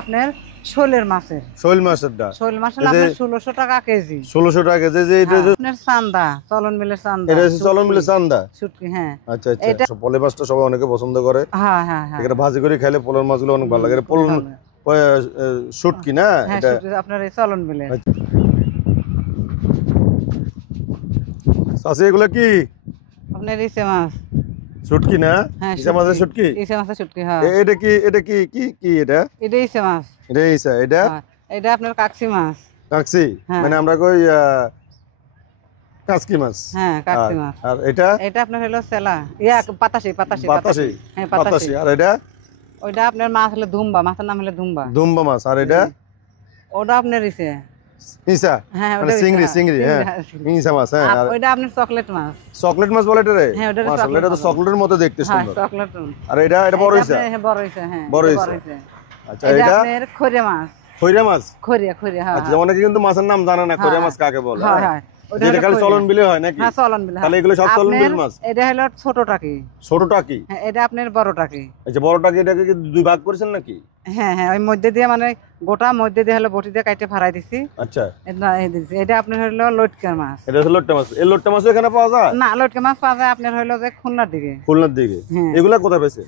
আপনার শোলের মাছের শোল মাছের ডাল শোল মাছের আপনার 1600 টাকা কেজি 1600 টাকা কেজি যে এটা আপনার চান্দা চলন মিলের চান্দা এটা চলন মিলের চান্দা শুটকি হ্যাঁ আচ্ছা আচ্ছা পলে মাছটা সবাই অনেকে পছন্দ করে হ্যাঁ হ্যাঁ হ্যাঁ এটা ভাজি করে খেলে পলের মাছগুলো অনেক ভালো লাগে পলন শুটকি না এটা আপনার এই চলন মিলের সাসে এগুলা কি আপনার ইসে মাছ শুটকি না ইসে মাছের শুটকি ইসে মাছের শুটকি হ্যাঁ এটা কি এটা এটা ইসে মাছ এটা এটা আপনার কাকসি মাছ কাকসি মানে আমরা কই কাকসি মাছ হ্যাঁ কাকসি মাছ আর এটা আপনার হলো সেলা পাতাশি হ্যাঁ পাতাশি আর এটা ওইটা আপনার মাছ হলো ধুম্বা মাছের নাম হলো ধুম্বা মাছ আর এটা ওটা আপনার ইসে ইসা হ্যাঁ মানে চিংড়ি হ্যাঁ ইসা মাছ হ্যাঁ আর ওইটা আপনার চকলেট মাছ বলে এটা রে হ্যাঁ ওটা মাশাআল্লাহ এটা তো চকলেটের মতো দেখতে সুন্দর হ্যাঁ চকলেট আর এটা বড় ইসা হ্যাঁ বড় ইসা হ্যাঁ বড় ইসা আচ্ছা এটা আপনার খরিয়া মাছ খরিয়া হ্যাঁ আচ্ছা অনেকে কিন্তু মাছের নাম জানে না খরিয়া মাছ কাকে বলে হ্যাঁ হ্যাঁ এটা খালি চলন বিলে হয় নাকি হ্যাঁ চলন বিলে তাহলে এগুলো সব চলন বিলের মাছ এটা হলো ছোটটা কি হ্যাঁ এটা আপনার বড়টা কি আচ্ছা বড়টা কি এটাকে কি দুই ভাগ করেছেন নাকি হ্যাঁ হ্যাঁ ওই মধ্যে দিয়ে মানে গোটা মধ্যে দিয়ে হলো বটি দিয়ে কাটে ফাড়াই দিছি আচ্ছা এটা আপনার হলো লটকা মাছ এটা হলো লটকা মাছ এই লটকা মাছ এখানে পাওয়া যায় না লটকা মাছ পাওয়া যায় আপনার হলো যে খুলনার দিকে এগুলা কোথায় পেছে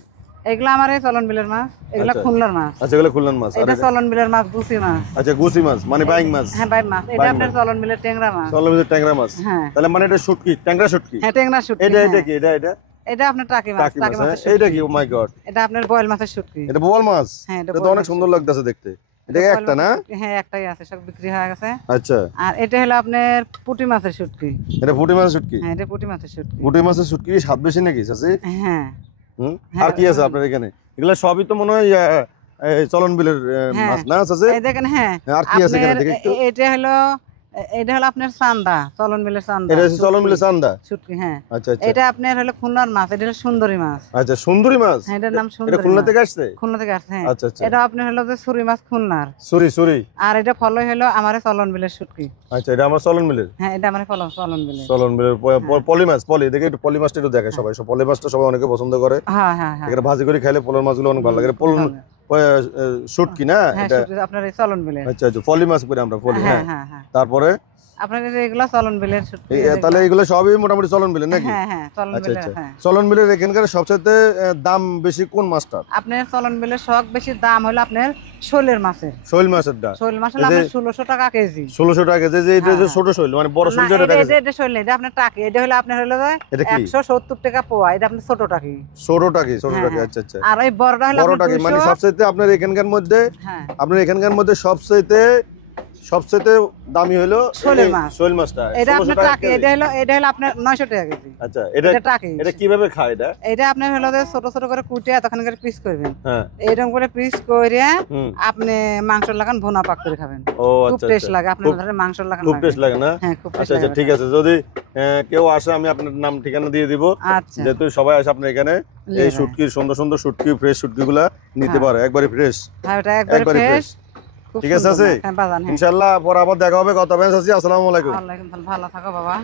এগুলা আমার এই চলন বিলের মাছ এগুলা খুলনার মাছ আচ্ছা এগুলা খুলনার মাছ এটা চলন বিলের মাছ গুছি মাছ আচ্ছা গুছি মাছ মানে বাইং মাছ হ্যাঁ বাইং মাছ এটা আপনার চলন বিলের ট্যাংরা মাছ চলন বিলের ট্যাংরা মাছ হ্যাঁ তাহলে মানে এটা শুটকি ট্যাংরা শুটকি হ্যাঁ ট্যাংরা শুটকি এটা কি এটা আপনার টাকি মাছ এটা কি ও মাই গড এটা আপনার বোয়াল মাছের শুটকি এটা বোয়াল মাছ হ্যাঁ এটা তো অনেক সুন্দর লাগতেছে দেখতে এটা একটা না হ্যাঁ একটাই আছে সব বিক্রি হয়ে গেছে আচ্ছা আর এটা হলো আপনার পুঁটি মাছের শুটকি এটা পুঁটি মাছের শুটকি হ্যাঁ এটা পুঁটি মাছের শুটকি পুঁটি মাছের শুটকি স্বাদ বেশি নাকি চাচি হ্যাঁ আর কি আছে আপনার এখানে এগুলা সবই তো মনে হয় চলন বিলের মাছ না চাচি এই দেখেন হ্যাঁ আর কি আছে এখানে দেখি একটু এটা হলো আপনার চান্দা চলন বিলের চান্দা এটা চলন বিলের চান্দা শুটকি হ্যাঁ আচ্ছা আচ্ছা এটা আপনার হলো খুলনার মাছ এটা হলো সুন্দরী মাছ আচ্ছা সুন্দরী মাছ হ্যাঁ এটার নাম সুন্দরী এটা খুলনা থেকে আসছে হ্যাঁ আচ্ছা আচ্ছা এটা আপনার হলো যে ছুরি মাছ খুলনার ছুরি আর এটা ফলই হলো আমার চলন বিলের শুটকি আচ্ছা এটা আমার চলন বিলের হ্যাঁ এটা আমার চলন বিলের পলি মাছ দেখে একটু পলি মাছটা একটু দেখে সবাই সব পলি মাছটা সবাই অনেকে পছন্দ করে হ্যাঁ হ্যাঁ হ্যাঁ এটা ভাজি করে খেলে পলের মাছগুলো অনেক ভালো লাগে পলন শুটকি না এটা আপনার চলন বিলের আচ্ছা আচ্ছা পলি মাছ করে আমরা পলি হ্যাঁ তারপরে আপনার এগুলা চলন বিলের শুটকি তাহলে এগুলো সবই মোটামুটি চলন বিলের নাকি হ্যাঁ হ্যাঁ চলন বিলের হ্যাঁ চলন বিলের এখানকার সবচেয়ে দাম বেশি কোন মাছটা আপনার চলন বিলের সব বেশি দাম হলো আপনার শোলের মাছের শোল মাছের ডাল শোল মাছের আপনার 1600 টাকা কেজি 1600 টাকা কেজি এটা যে ছোট শোল মানে বড় শোল যেটা দেখা যায় এটা শোল এটা আপনার টাকি এটা হলো আপনার হলো 170 টাকা পোয়া এটা আপনার ছোট টাকি আচ্ছা আচ্ছা আর এই বড়টা হলো বড় টাকি মানে সবচেয়ে আপনার এখানকার মধ্যে হ্যাঁ আপনার এখানকার মধ্যে সবচেয়ে দামি হলো শোল মাছটা এটা আপনার টাকি এটা হলো আপনার 900 টাকা কেজি আচ্ছা এটা কিভাবে খায় এটা আপনার হলো যে ছোট ছোট করে কুটে তখন করে পিস করবেন হ্যাঁ এরকম করে পিস করে আপনি মাংস লাগান ভুনা পাক করে খাবেন ও খুব আচ্ছা টেস্ট লাগে আপনার ধরে মাংস লাগান খুব টেস্ট লাগে না হ্যাঁ খুব আচ্ছা আচ্ছা ঠিক আছে যদি কেউ আসে আমি আপনার নাম ঠিকানা দিয়ে দিব আচ্ছা যেহেতু সবাই আসে আপনার এখানে এই শুটকি সুন্দর সুন্দর শুটকি ফ্রেশ শুটকিগুলা নিতে পারে একবারে ফ্রেশ হ্যাঁ এটা একবারে ফ্রেশ ঠিক আছে ইনশাআল্লাহ পরে আবার দেখা হবে। কথা বলছি। আসসালামু আলাইকুম। ওয়ালাইকুম আসসালাম। ভালো থাকো বাবা।